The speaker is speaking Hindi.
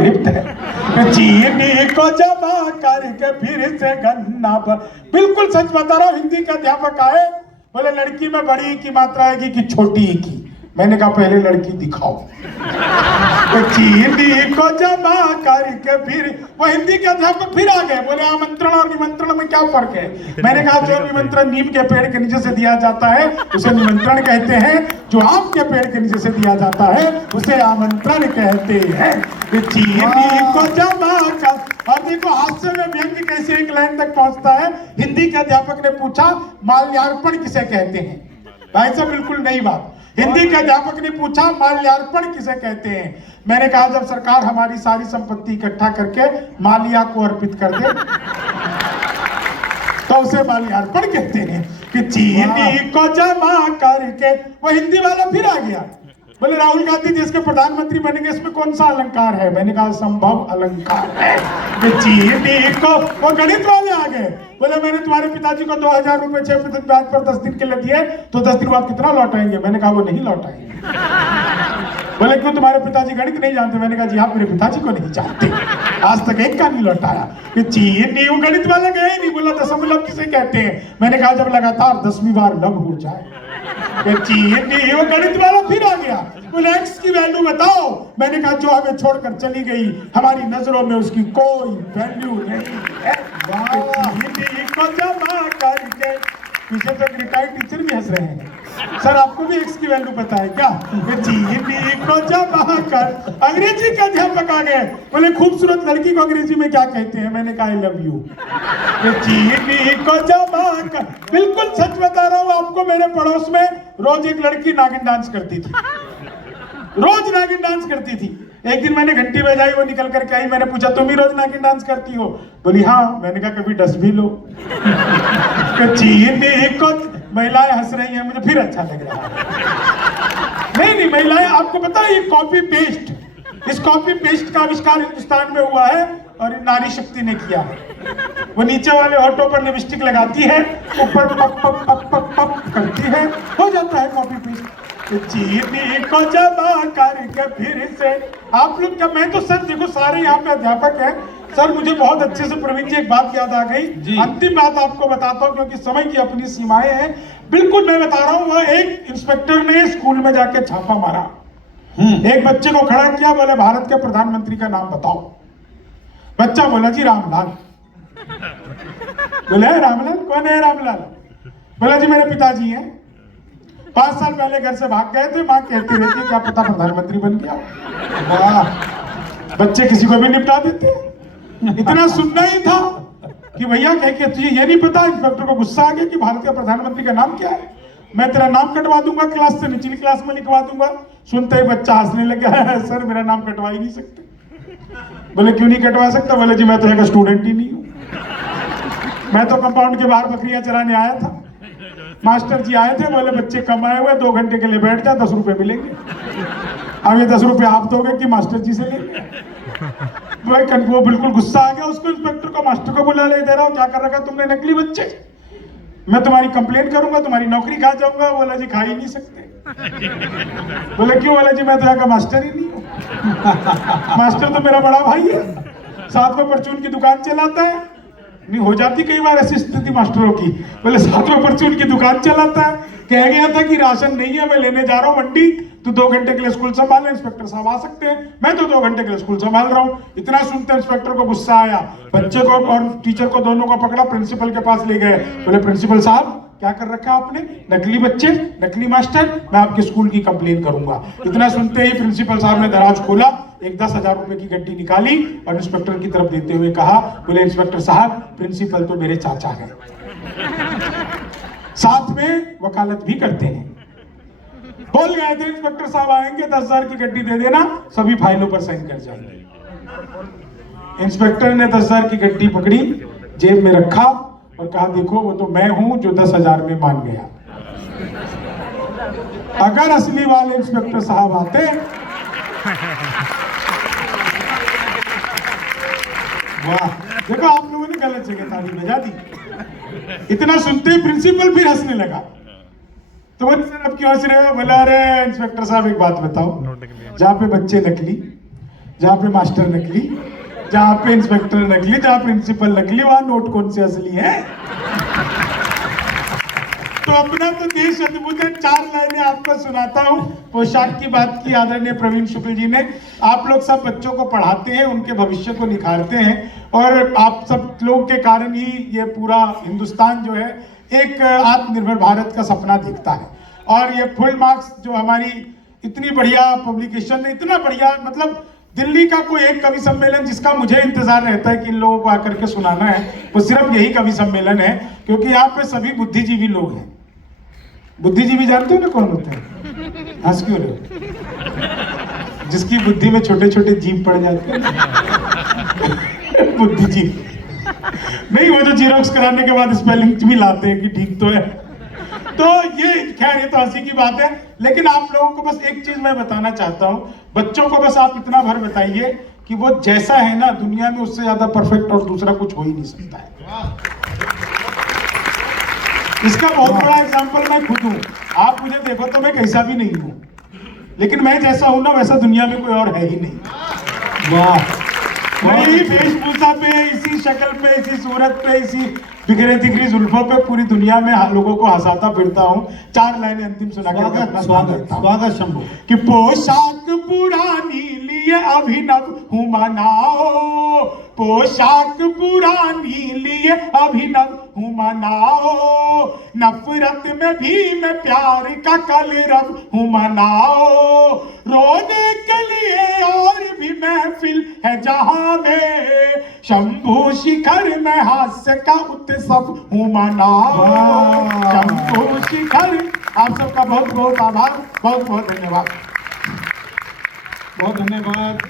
लिप्त है। चीनी को जमा करके फिर से गन्ना पर, बिल्कुल सच बता रहा हूँ। हिंदी का अध्यापक आए, बोले लड़की में बड़ी की मात्रा आएगी कि छोटी की। मैंने कहा पहले लड़की दिखाओ। चीनी को जमा करके फिर, वो हिंदी के अध्यापक फिर आ गए, बोले आमंत्रण और निमंत्रण में क्या फर्क है। मैंने कहा जो निमंत्रण नीम के पेड़ के नीचे से दिया जाता है उसे निमंत्रण कहते हैं, जो आम के पेड़ के नीचे से दिया जाता है उसे आमंत्रण कहते हैं। चीनी को जमा कर, और देखो हास्य में व्यंग्य कैसे एक लाइन तक पहुंचता है। हिंदी के अध्यापक ने पूछा माल्यार्पण किसे कहते हैं। भाई साहब बिल्कुल नई बात। हिंदी के अध्यापक ने पूछा माल्यार्पण किसे कहते हैं। मैंने कहा जब सरकार हमारी सारी संपत्ति इकट्ठा करके मालिया को अर्पित कर दे तो उसे माल्यार्पण कहते हैं। कि चीनी को जमा करके, वो हिंदी वाला फिर आ गया, बोले राहुल गांधी देश के प्रधानमंत्री बनेंगे, इसमें कौन सा अलंकार है। मैंने कहा संभव अलंकार है। कि चीनी को, वो गणित वाले आ गए, बोले मैंने तुम्हारे पिताजी को 2000 रुपए 6% ब्याज पर 10 दिन के लिए दिए, तो 10 दिन बाद कितना लौटाएंगे। मैंने कहा वो नहीं लौटाएंगे। बोले क्यों, तुम्हारे पिताजी गणित नहीं जानते। मैंने कहा जी आप मेरे पिताजी को नहीं जानते, आज तक एक का नहीं लौटाया। कि चीनी, वो गणित वाले गए ही नहीं, बोला दशमलव किसे कहते हैं। मैंने कहा जब लगातार 10वीं बार लव हो जाए। चीनी, वो गणित वाला फिर आ गया, बोले एक्स की वैल्यू बताओ। मैंने कहा जो हमें छोड़कर चली गई, हमारी नजरों में उसकी कोई वैल्यू नहीं है। को जमा करके, पीछे तो रिटायर्ड टीचर भी हंस रहे हैं। सर आपको भी एक्स की वैल्यू पता है क्या। चीनी को जमा कर, अंग्रेजी के अध्यापक आ गए, बोले खूबसूरत लड़की को अंग्रेजी में क्या कहते हैं। मैंने कहा आई लव यू। चीनी को जमा कर, बिल्कुल सच बता रहा हूँ आपको। मेरे पड़ोस में रोज एक लड़की नागिन डांस करती थी, रोज नागिन डांस करती थी। एक दिन मैंने घंटी बजाई, वो निकल करके आई। मैंने पूछा तुम भी रोज नागिन डांस करती हो। बोली हाँ। मैंने कहा कभी डस भी लो। चीनी को, महिलाएं हंस रही हैं, मुझे फिर अच्छा लग रहा है। नहीं महिलाएं, आपको पता है ये कॉपी पेस्ट, इस कॉपी पेस्ट का आविष्कार हिंदुस्तान में हुआ है और नारी शक्ति ने किया है। वो नीचे वाले होठों पर लिपस्टिक लगाती है, ऊपर पप पप पप पप पप करती है, हो जाता है कॉपी पेस्ट। चीनी को जमा करके फिर से, आप लोग क्या, मैं तो सर देखो सारे यहाँ पे अध्यापक हैं सर। मुझे बहुत अच्छे से प्रवीण जी एक बात याद आ गई। अंतिम बात आपको बताता हूँ क्योंकि समय की अपनी सीमाएं हैं। बिल्कुल मैं बता रहा हूँ, वो एक इंस्पेक्टर ने स्कूल में जाके छापा मारा, एक बच्चे को खड़ा किया, बोले भारत के प्रधानमंत्री का नाम बताओ। बच्चा बोला जी रामलाल। बोले रामलाल, कौन है रामलाल। बोला जी मेरे पिताजी हैं, 5 साल पहले घर से भाग गए थे, माँ कहती रहती है क्या पता प्रधानमंत्री बन गया। वाह, बच्चे किसी को भी निपटा देते। इतना सुनना ही था कि भैया कह के तुझे ये नहीं पता। इंस्पेक्टर को गुस्सा आ गया कि भारत के प्रधानमंत्री का नाम क्या है, मैं तेरा नाम कटवा दूंगा, क्लास से निचली क्लास में लिखवा दूंगा। सुनते ही बच्चा हंसने लगा, सर मेरा नाम कटवा ही नहीं सकते। बोले क्यों नहीं कटवा सकता। बोले जी मैं तो एक स्टूडेंट ही नहीं हूँ, मैं तो कंपाउंड के बाहर बकरियां चराने आया था। मास्टर जी आए थे, बोले बच्चे कम आए हुए, 2 घंटे के लिए बैठ जा, 10 रुपए मिलेंगे। अब ये 10 रुपए आप दोगे कि मास्टर जी से लेंगे। वो बिल्कुल गुस्सा आ गया उसको, इंस्पेक्टर को, मास्टर को बुला ले, दे रहा हूँ क्या कर रखा तुमने नकली बच्चे, मैं तुम्हारी कंप्लेन करूंगा, तुम्हारी नौकरी खा जाऊंगा। बोला जी खा ही नहीं सकते। बोले क्यों। बोला जी मैं तो यहाँ का मास्टर ही नहीं हूँ। मास्टर तो मेरा बड़ा भाई है, साथ में परचून की दुकान चलाता है। नहीं हो जाती कई बार ऐसी स्थिति मास्टरों की। बोले साथ में परचून की दुकान चलाता है, कह गया था कि राशन नहीं है, मैं लेने जा रहा हूँ मंडी, तो 2 घंटे के लिए स्कूल संभाल। इंस्पेक्टर साहब आ सकते हैं, मैं तो 2 घंटे के लिए स्कूल संभाल रहा हूँ। इतना सुनते इंस्पेक्टर को गुस्सा आया, बच्चे को और टीचर को दोनों को पकड़ा, प्रिंसिपल के पास ले गए। बोले प्रिंसिपल साहब क्या कर रखा आपने, नकली बच्चे, नकली मास्टर, मैं आपके स्कूल की कंप्लेन करूंगा। इतना सुनते ही प्रिंसिपल साहब ने दराज खोला, एक 10,000 रुपए की गड्डी निकाली और इंस्पेक्टर की तरफ देते हुए कहा, बोले इंस्पेक्टर साहब प्रिंसिपल तो मेरे चाचा हैं, साथ में वकालत भी करते हैं। बोल गए थे इंस्पेक्टर साहब आएंगे, 10,000 की गड्डी दे देना, सभी फाइलों पर साइन कर जाएंगे। इंस्पेक्टर ने 10,000 की गड्डी पकड़ी, जेब में रखा और कहा देखो वो तो मैं हूं जो 10,000 में मान गया। अगर असली वाले इंस्पेक्टर साहब आते, वाह देखो आप लोगों ने गलत जगह ताली बजा दी। इतना सुनते ही प्रिंसिपल फिर हंसने लगा। तो बोले सर अब क्यों हंस रहे हो। बोला अरे इंस्पेक्टर साहब एक बात बताओ, जहाँ पे बच्चे नकली, जहाँ पे मास्टर नकली, जहाँ पे इंस्पेक्टर नकली, जहाँ प्रिंसिपल नकली, वहां नोट कौन से असली है? तो अपना तो देश अद्भुत है। 4 लाइनें आपको सुनाता हूँ। पोशाक की बात की आदरणीय प्रवीण शुक्ल जी ने। आप लोग सब बच्चों को पढ़ाते हैं, उनके भविष्य को निखारते हैं, और आप सब लोग के कारण ही ये पूरा हिंदुस्तान जो है एक आत्मनिर्भर भारत का सपना देखता है। और ये फुल मार्क्स जो हमारी इतनी बढ़िया पब्लिकेशन है, इतना बढ़िया, मतलब दिल्ली का कोई एक कवि सम्मेलन जिसका मुझे इंतजार रहता है कि इन लोगों को आकर के सुनाना है, वो सिर्फ यही कवि सम्मेलन है, क्योंकि यहाँ पे सभी बुद्धिजीवी लोग हैं। बुद्धिजीवी जानते हो ना कौन होता है? हंस क्यों रहे हो? जिसकी बुद्धि में छोटे छोटे जीव पड़ जाते हैं बुद्धिजीवी नहीं, वो जो जीरोक्स कराने के बाद स्पेलिंग भी लाते हैं कि ठीक तो है। तो ये खैर ये तो हंसी की बात है, लेकिन आप लोगों को बस एक चीज मैं बताना चाहता हूँ। बच्चों को बस आप इतना भर बताइए कि वो जैसा है ना दुनिया में, उससे ज्यादा परफेक्ट और दूसरा कुछ हो ही नहीं सकता है। इसका बहुत बड़ा एग्जाम्पल मैं खुद हूँ। आप मुझे देखो तो मैं कैसा भी नहीं हूँ, लेकिन मैं जैसा हूं ना वैसा दुनिया में कोई और है ही नहीं। वाह, मैं यही वेशभूषा पे, इसी शक्ल पे, इसी सूरत पे, इसी बिखरे तिखरी जुल्फों पे पूरी दुनिया में लोगों को हंसाता फिरता हूँ। 4 लाइनें अंतिम सुना के स्वागत शंभू। कि पोशाक पुरानी लिए अभिनव हूँ मनाओ, पोशाक पुरानी लिए अभिनव हूँ मनाओ, नफरत में भी मैं प्यार का कलरव हूँ मनाओ, रोने के लिए और भी महफिल है जहां में, शंभू शिखर में हास्य का उत्सव हूँ मनाओ, शंभू शिखर। आप सबका बहुत बहुत आभार, बहुत बहुत धन्यवाद, बहुत धन्यवाद।